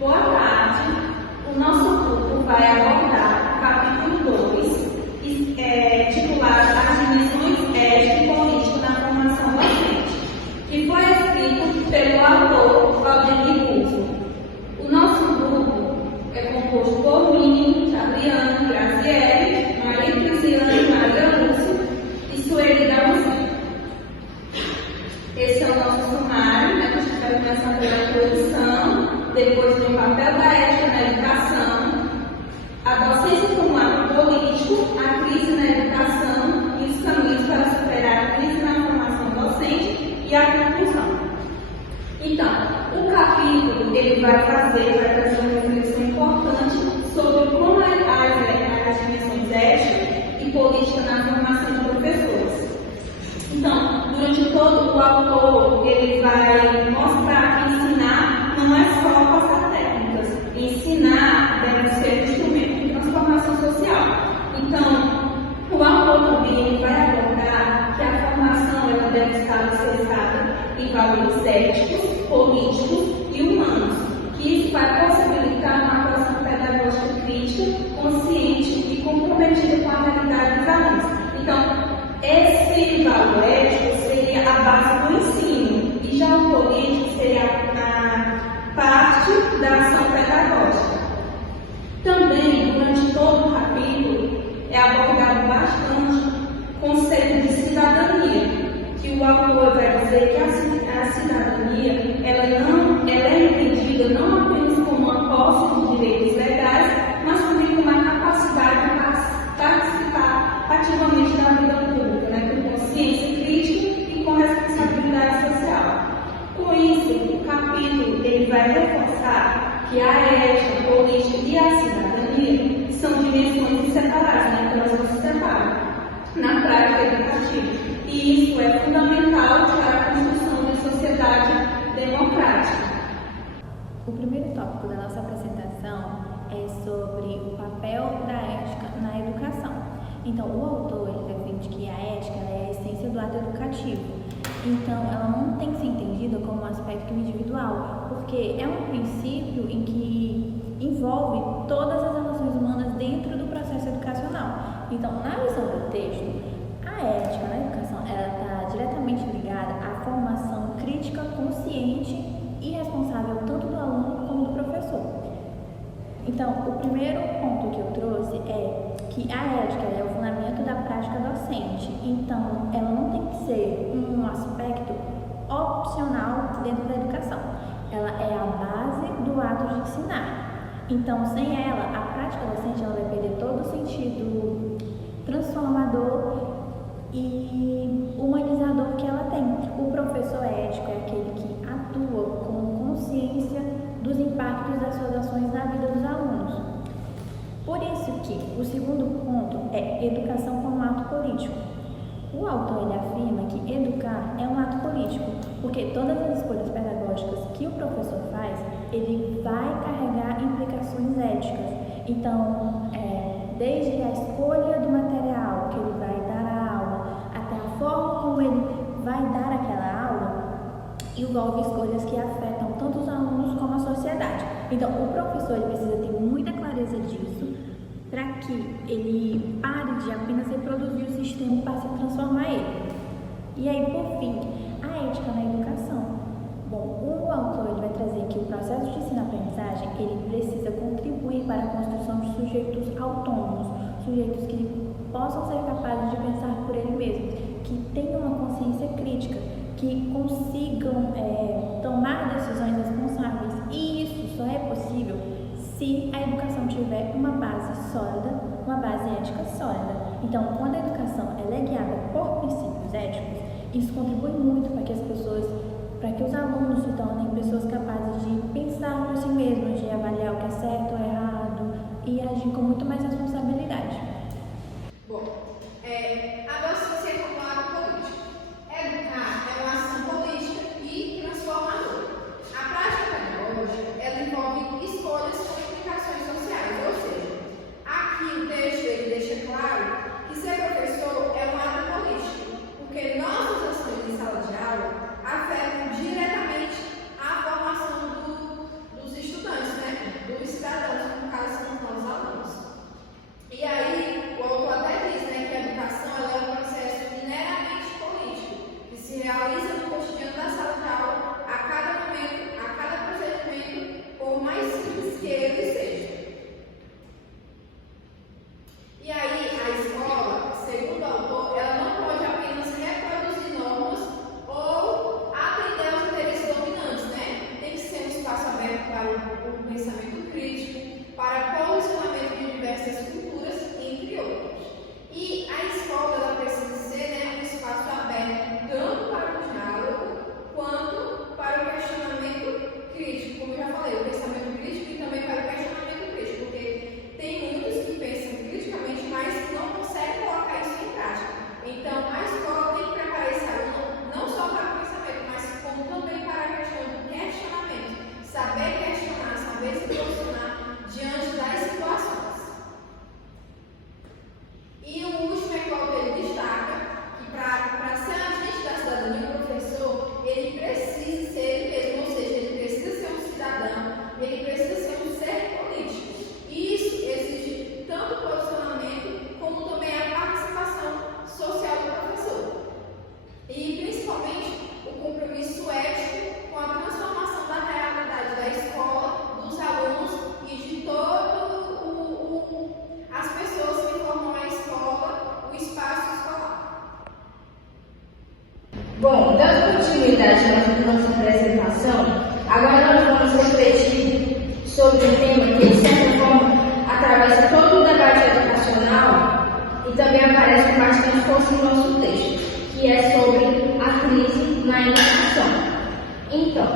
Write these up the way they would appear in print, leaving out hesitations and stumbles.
Boa tarde. O nosso grupo vai abordar o capítulo 2, titulado As Dimensões Ética e Política na Formação Docente, que foi escrito pelo autor Valdemir Guzzo. O nosso grupo é composto por mim, Fabiana, Graziele, Maria Cristiane, Maria Lúcia e Sueli Damasceno. Esse é o nosso sumário, que a gente vai começar pela introdução, depois tem o papel da ética na educação, a docência como ato político, a crise na educação e os caminhos para superar a crise na formação docente e a conclusão. Então, o capítulo ele vai trazer uma reflexão importante sobre como as dimensões ética e política na formação de professores. Então, durante todo o autor, ele vai mostrar que ensinar não é só passar técnicas. Ensinar deve ser um instrumento de transformação social. Então, o autor também ele vai abordar que a formação ela deve estar alicerçada em valores éticos, políticos e humanos, que isso vai possibilitar uma atuação pedagógica crítica, consciente e comprometida com a realidade dos alunos. Então, esse valor ético seria a base do ensino e já o político seria a parte da ação pedagógica. Também, durante todo o capítulo, é abordado bastante o conceito de cidadania, que o autor vai dizer que a cidadania ela é entendida não apenas como uma posse de direitos legais, mas também como uma capacidade de participar ativamente da vida pública, com consciência crítica e com responsabilidade social. Com isso, o capítulo ele vai reforçar que a ética, a política e a cidadania são dimensões inseparadas, que elas não se separam na prática educativa. E isso é fundamental para a construção de uma sociedade democrática. O primeiro tópico da nossa apresentação é sobre o papel da ética na educação. Então, o autor ele defende que a ética é a essência do ato educativo. Então, ela não tem que ser entendida como um aspecto individual, porque é um princípio em que envolve todas as relações humanas dentro do processo educacional. Então, na visão do texto, a ética na educação ela está diretamente ligada à formação crítica, consciente e responsável tanto do aluno como do professor. Então, o primeiro ponto que eu trouxe é que a ética é o fundamento da prática docente. Então, ela não tem que ser um aspecto opcional dentro da educação. Ela é a base do ato de ensinar. Então, sem ela, a prática docente ela vai perder todo o sentido transformador e humanizador que ela tem. O professor ético é aquele que atua com consciência dos impactos das suas ações na vida dos alunos. Por isso que o segundo ponto é educação como ato político. O autor ele afirma que educar é um ato político, porque todas as escolhas pedagógicas que o professor faz, ele vai carregar implicações éticas. Então, desde a escolha do material que ele vai dar à aula, até a forma como ele vai dar aquela aula, envolve escolhas que afetam tanto os alunos como a sociedade. Então, o professor ele precisa ter muita clareza disso para que ele pare de apenas reproduzir o sistema para se transformar ele. E aí, por fim, a ética na educação. Bom, o autor ele vai trazer que o processo de ensino-aprendizagem ele precisa contribuir para a construção de sujeitos autônomos, sujeitos que possam ser capazes de pensar por ele mesmo, que tenham uma consciência crítica, que consigam tomar decisões responsáveis. E isso só é possível se a educação tiver uma base sólida, uma base ética sólida. Então, quando a educação ela é guiada por princípios éticos, isso contribui muito para que os alunos se tornem pessoas capazes de pensar por si mesmos, de avaliar o que é certo ou errado e agir com muito mais responsabilidade. Bom, a docência é como ato político. Educar é uma ação política e transformadora. A prática pedagógica ela envolve escolhas com implicações sociais, ou seja, aqui o texto ele deixa claro que ser professor é um ato político, porque nossas ações em sala de aula afetam diretamente a formação dos estudantes. o pensamento crítico, para posicionamento de diversas culturas, entre outros. E a escola ela precisa ser, né, um espaço aberto tanto para o diálogo quanto para o questionamento crítico, como eu já falei, o pensamento crítico e também para o questionamento crítico, porque tem muitos que pensam criticamente, mas não conseguem colocar isso em prática. Então, a escola tem que preparar esse aluno não só para o pensamento, mas como também para a questão do questionamento, saber questionar, saber se posicionar diante das situações. E o último é que o autor destaca que para ser agente da cidadania, o professor, ele precisa ser ele mesmo, ou seja, ele precisa ser um cidadão, ele precisa ser um ser político. E isso exige tanto o posicionamento como também a participação social do professor. E principalmente o compromisso ético com a transformação da realidade da escola, dos alunos e de todas as pessoas que formam a escola, o espaço escolar. Bom, dando continuidade na nossa apresentação, agora nós vamos refletir sobre um tema que, de certa forma, atravessa todo o debate educacional e também aparece com bastante força no nosso texto, que é sobre a crise na educação. Então,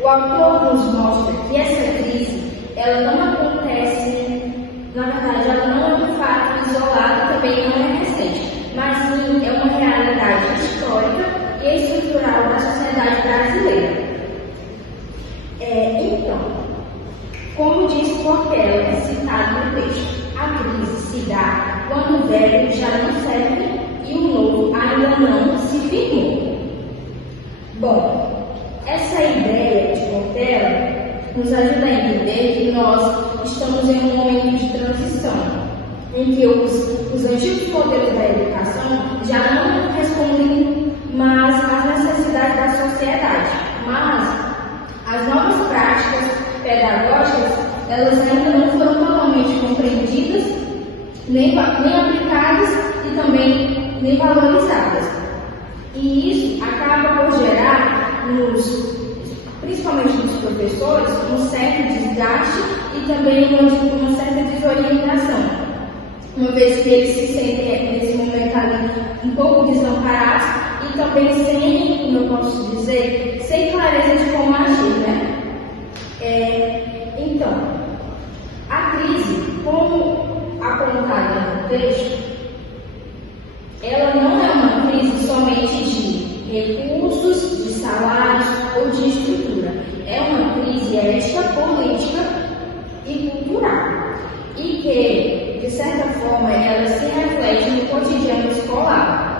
o autor nos mostra que essa crise, ela não acontece, na verdade, ela não é um fato isolado, também não é recente, mas sim é uma realidade histórica e estrutural da sociedade brasileira. Então, como diz Portela, citado no texto, a crise se dá quando o velho já não serve e o novo ainda não se firmou. Bom, essa ideia de Portela nos ajuda a entender que nós estamos em um momento de transição, em que os antigos modelos da educação já não respondem mais às necessidades da sociedade, mas as novas práticas pedagógicas, elas ainda não foram totalmente compreendidas, nem aplicadas e também nem valorizadas. E isso acaba por gerar, principalmente nos professores, um certo desgaste e também uma certa desorientação, uma vez que eles se sentem nesse momento ali um pouco desamparados e também sem, como eu posso dizer, sem clareza de como agir, né? Então, a crise, como apontada no texto, ela não é uma crise somente de recursos, de salários ou de estrutura. É uma crise ética, política e cultural. E que, de certa forma, ela se reflete no cotidiano escolar.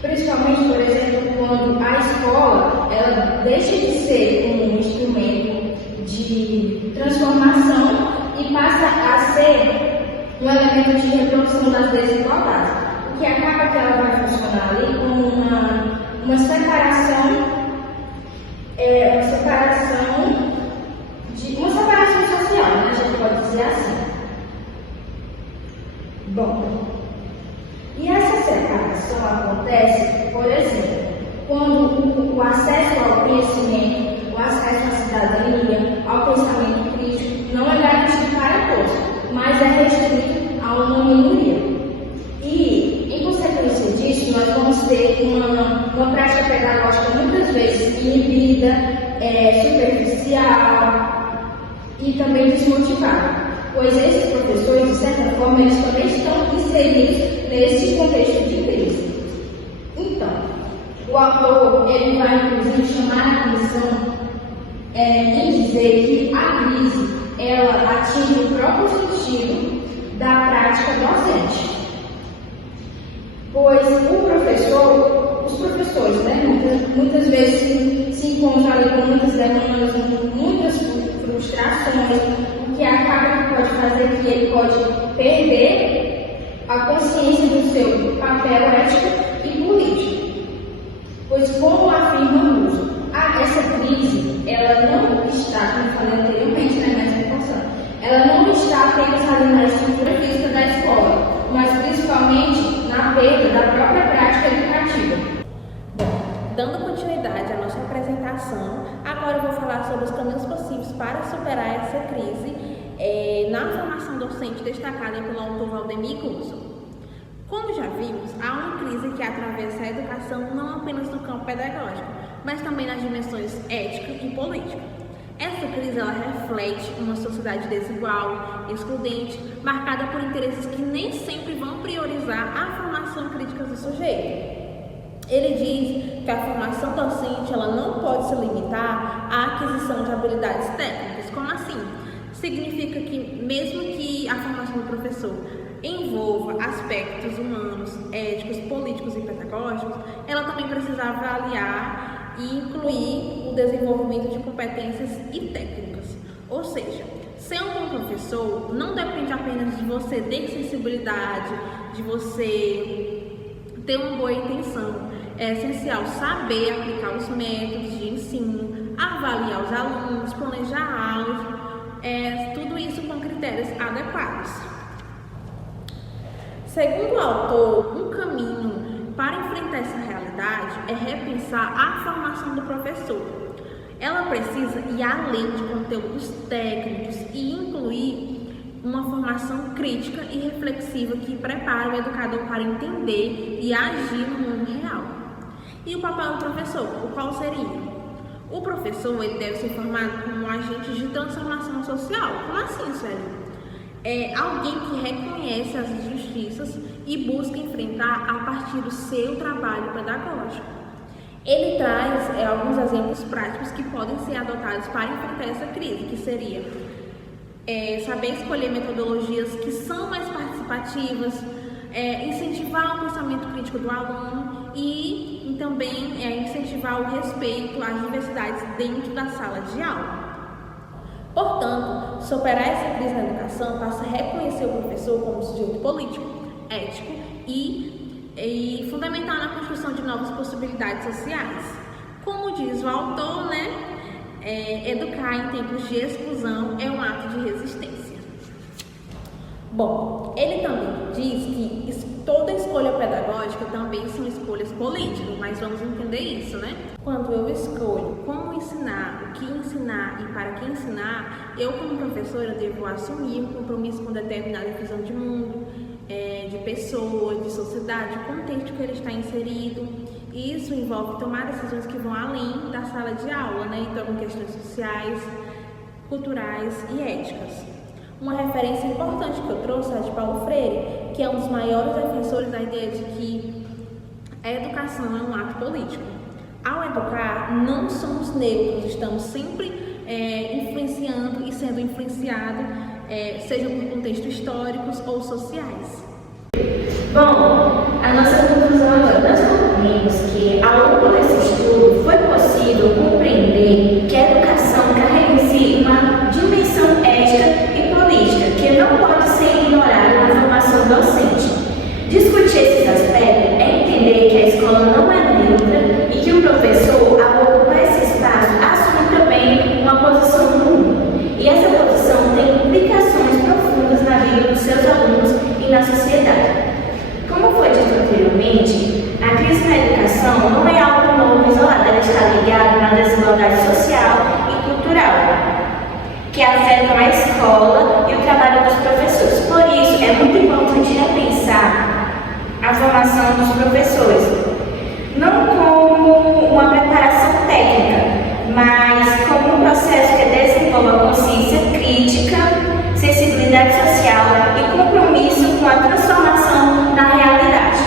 Principalmente, por exemplo, quando a escola ela deixa de ser um instrumento de transformação e passa a ser um elemento de reprodução das desigualdades. O que acaba que ela vai funcionar ali como uma separação social, né? A gente pode dizer assim. Bom, e essa separação acontece, por exemplo, quando o acesso ao conhecimento, o acesso à cidadania, ao pensamento crítico não é garantido para todos, mas é restrito a uma minoria. E, em consequência disso, nós vamos ter uma prática pedagógica muitas vezes inibida, superficial e também desmotivada, pois esses professores, de certa forma, eles também estão inseridos nesse contexto de crise. Então, o autor ele vai, inclusive, chamar a atenção em dizer que a crise ela atinge o próprio sentido da prática docente. Pois os professores, né, muitas vezes se encontram ali com muitas demandas, muitas frustrações, o que acaba que pode fazer que ele pode perder a consciência do seu papel ético e político. Pois, como afirma Musso, essa crise, ela não está, como eu falei anteriormente, né, nessa educação, ela não está apenas ali na estrutura física da escola, mas principalmente na perda da própria prática educativa. Bom, dando continuidade continuidade à nossa apresentação, agora eu vou falar sobre os caminhos possíveis para superar essa crise na formação docente destacada pelo autor Valdemir Guzzo. Como já vimos, há uma crise que atravessa a educação não apenas no campo pedagógico, mas também nas dimensões ética e política. Essa crise ela reflete uma sociedade desigual, excludente, marcada por interesses que nem sempre vão priorizar a formação crítica do sujeito. Ele diz que a formação docente ela não pode se limitar à aquisição de habilidades técnicas. Como assim? Significa que mesmo que a formação do professor envolva aspectos humanos, éticos, políticos e pedagógicos, ela também precisa avaliar e incluir o desenvolvimento de competências e técnicas. Ou seja, ser um bom professor não depende apenas de você ter sensibilidade, de você ter uma boa intenção. É essencial saber aplicar os métodos de ensino, avaliar os alunos, planejar aulas, tudo isso com critérios adequados. Segundo o autor, um caminho para enfrentar essa realidade é repensar a formação do professor. Ela precisa ir além de conteúdos técnicos e incluir uma formação crítica e reflexiva que prepara o educador para entender e agir no mundo real. E o papel do professor, o qual seria? O professor ele deve ser formado como um agente de transformação social. Como assim, Sueli? É alguém que reconhece as injustiças e busca enfrentar a partir do seu trabalho pedagógico. Ele traz alguns exemplos práticos que podem ser adotados para enfrentar essa crise, que seria saber escolher metodologias que são mais participativas, incentivar o pensamento crítico do aluno e também incentivar o respeito às diversidades dentro da sala de aula. Portanto, superar essa crise na educação passa a reconhecer o professor como sujeito político, ético e fundamental na construção de novas possibilidades sociais. Como diz o autor, educar em tempos de exclusão é um ato de resistência. Bom, ele também diz que toda escolha pedagógica também são escolhas políticas, mas vamos entender isso, Quando eu escolho como ensinar, o que ensinar e para quem ensinar, eu como professora devo assumir um compromisso com determinada visão de mundo, de pessoa, de sociedade, o contexto que ele está inserido. Isso envolve tomar decisões que vão além da sala de aula, então em questões sociais, culturais e éticas. Uma referência importante que eu trouxe é de Paulo Freire, que é um dos maiores defensores da ideia de que a educação é um ato político. Ao educar, não somos neutros, estamos sempre influenciando e sendo influenciados, seja por contextos históricos ou sociais. Bom, a nossa conclusão agora, nós concluímos que ao longo desse estudo foi possível compreender que a educação carrega em si uma dimensão ética e política que não pode ser ignorada na formação docente. Discutir esses aspectos é entender que a escola não é neutra e que o professor, ao ocupar esse espaço, assume também uma posição no mundo. E essa posição tem implicações profundas na vida dos seus alunos e na sociedade. Como foi dito anteriormente, a crise na educação não é algo novo isolado, ela está ligada na desigualdade social e cultural, que afetam a escola e o trabalho dos professores. Por isso, é muito importante repensar a formação dos professores, não como uma preparação técnica, mas como um processo que desenvolva consciência crítica, sensibilidade social e compromisso com a transformação na realidade.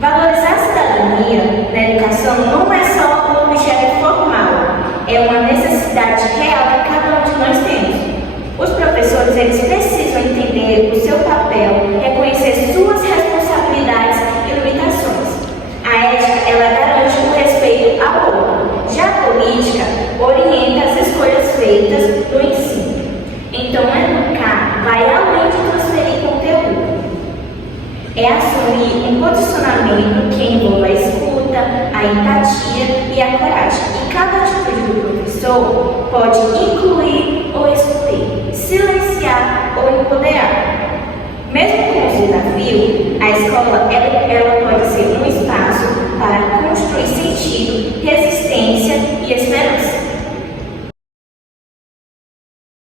Valorizar a cidadania na educação não é só um objeto formal, é uma necessidade real que cada um de nós temos. Os professores eles precisam entender o seu papel, reconhecer suas responsabilidades e limitações. A ética ela garante o respeito ao outro. Já a política orienta as escolhas feitas no ensino. Então, educar vai além de transferir conteúdo. É assumir um posicionamento que envolva a escuta, a empatia e a coragem. E cada atitude do professor pode incluir ou excluir, silenciar ou empoderar. Mesmo com os desafios, a escola ela pode ser um espaço para construir sentido, resistência e esperança.